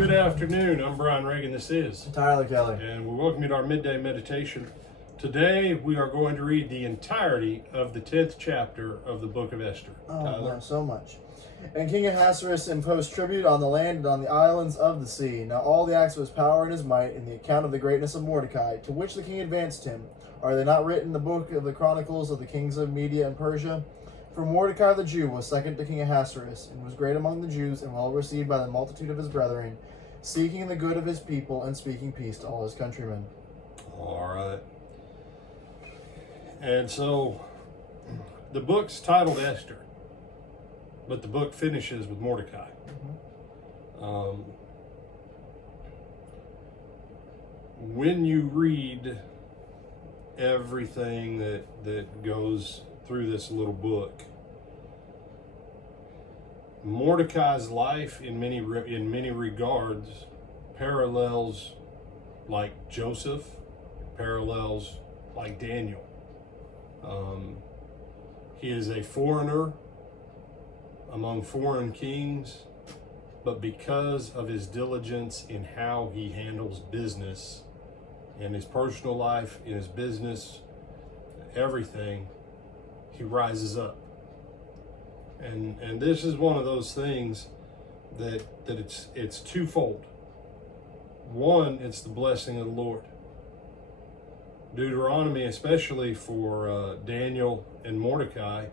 Good afternoon. I'm Brian Reagan. This is Tyler Kelly. And we welcome you to our midday meditation. Today we are going to read the entirety of the 10th chapter of the book of Esther. Tyler. So much. And King Ahasuerus imposed tribute on the land and on the islands of the sea. Now all the acts of his power and his might, and the account of the greatness of Mordecai, to which the king advanced him, are they not written in the book of the chronicles of the kings of Media and Persia? For Mordecai the Jew was second to King Ahasuerus, and was great among the Jews, and well received by the multitude of his brethren, seeking the good of his people, and speaking peace to all his countrymen. All right. And so, the book's titled Esther, but the book finishes with Mordecai. When you read everything that goes through this little book, Mordecai's life in many regards parallels like Joseph, parallels like Daniel. He is a foreigner among foreign kings, but because of his diligence in how he handles business, in his personal life, in his business, everything, he rises up. And this is one of those things that it's twofold. One, it's the blessing of the Lord. Deuteronomy, especially for Daniel and Mordecai,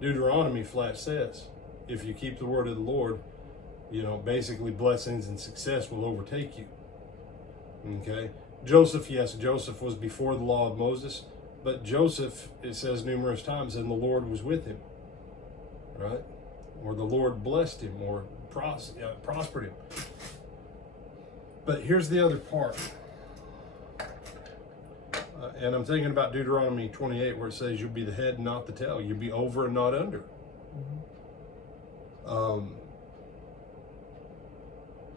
Deuteronomy flat says, if you keep the word of the Lord, basically blessings and success will overtake you. Okay? Joseph, yes, Joseph was before the law of Moses, but Joseph, it says numerous times, and the Lord was with him, right? Or the Lord blessed him, or prospered him. But here's the other part. And I'm thinking about Deuteronomy 28, where it says you'll be the head and not the tail. You'll be over and not under.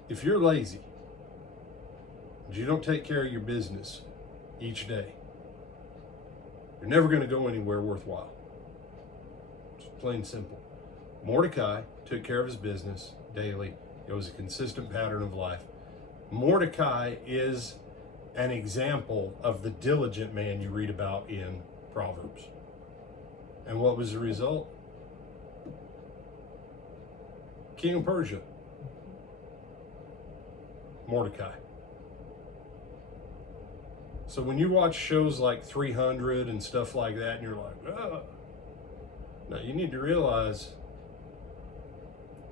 If you're lazy, you don't take care of your business each day, you're never going to go anywhere worthwhile. It's plain and simple. Mordecai took care of his business daily. It was a consistent pattern of life. Mordecai is an example of the diligent man you read about in Proverbs. And what was the result? King of Persia. Mordecai. So when you watch shows like 300 and stuff like that, and you're like, oh. Now you need to realize,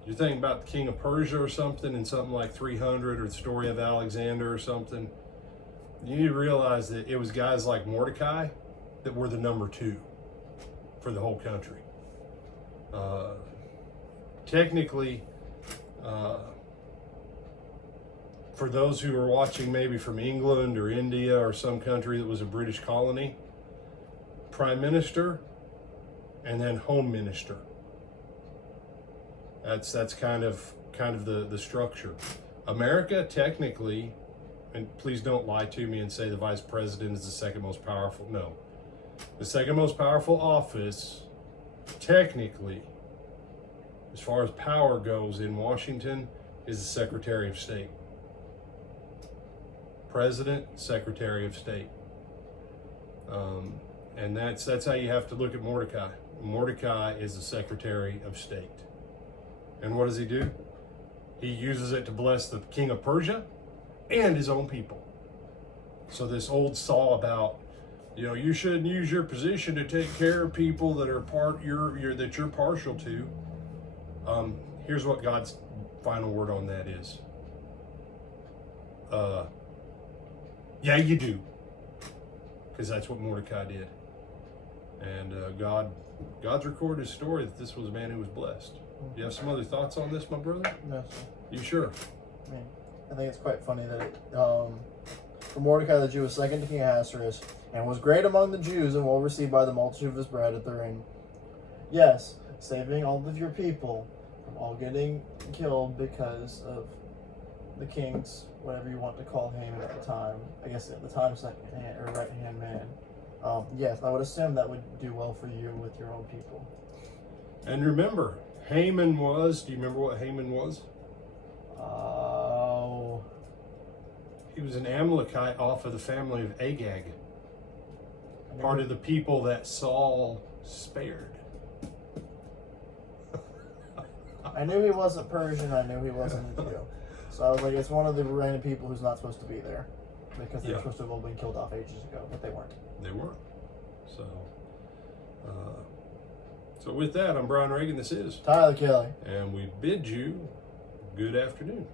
you're thinking about the King of Persia or something, and something like 300 or the story of Alexander or something. You need to realize that it was guys like Mordecai that were the number two for the whole country. Technically, for those who are watching maybe from England or India or some country that was a British colony, prime minister and then home minister. That's kind of the structure. America technically, and please don't lie to me and say the vice president is the second most powerful. No. The second most powerful office, technically, as far as power goes in Washington, is the Secretary of State. President, Secretary of State. And that's how you have to look at Mordecai. Mordecai is the Secretary of State. And what does he do? He uses it to bless the king of Persia and his own people. So this old saw about, you shouldn't use your position to take care of people that are that you're partial to. Here's what God's final word on that is. Yeah, you do. Because that's what Mordecai did. And God's recorded his story that this was a man who was blessed. Do you have some other thoughts on this, my brother? No, sir. You sure? I think it's quite funny that for Mordecai the Jew was second to King Ahasuerus, and was great among the Jews, and well received by the multitude of his brethren. Yes, saving all of your people from all getting killed because of the king's, whatever you want to call him at the time. I guess at the time, second hand or right hand man. Yes, I would assume that would do well for you with your own people. And remember, Haman was, do you remember what Haman was? Oh, was an Amalekite off of the family of Agag, part of the people that Saul spared. I knew he wasn't Persian. I knew he wasn't a Jew. So I was like, it's one of the random people who's not supposed to be there because they're supposed to have all been killed off ages ago, but they weren't. They weren't. So with that, I'm Brian Reagan. This is Tyler Kelly. and we bid you good afternoon.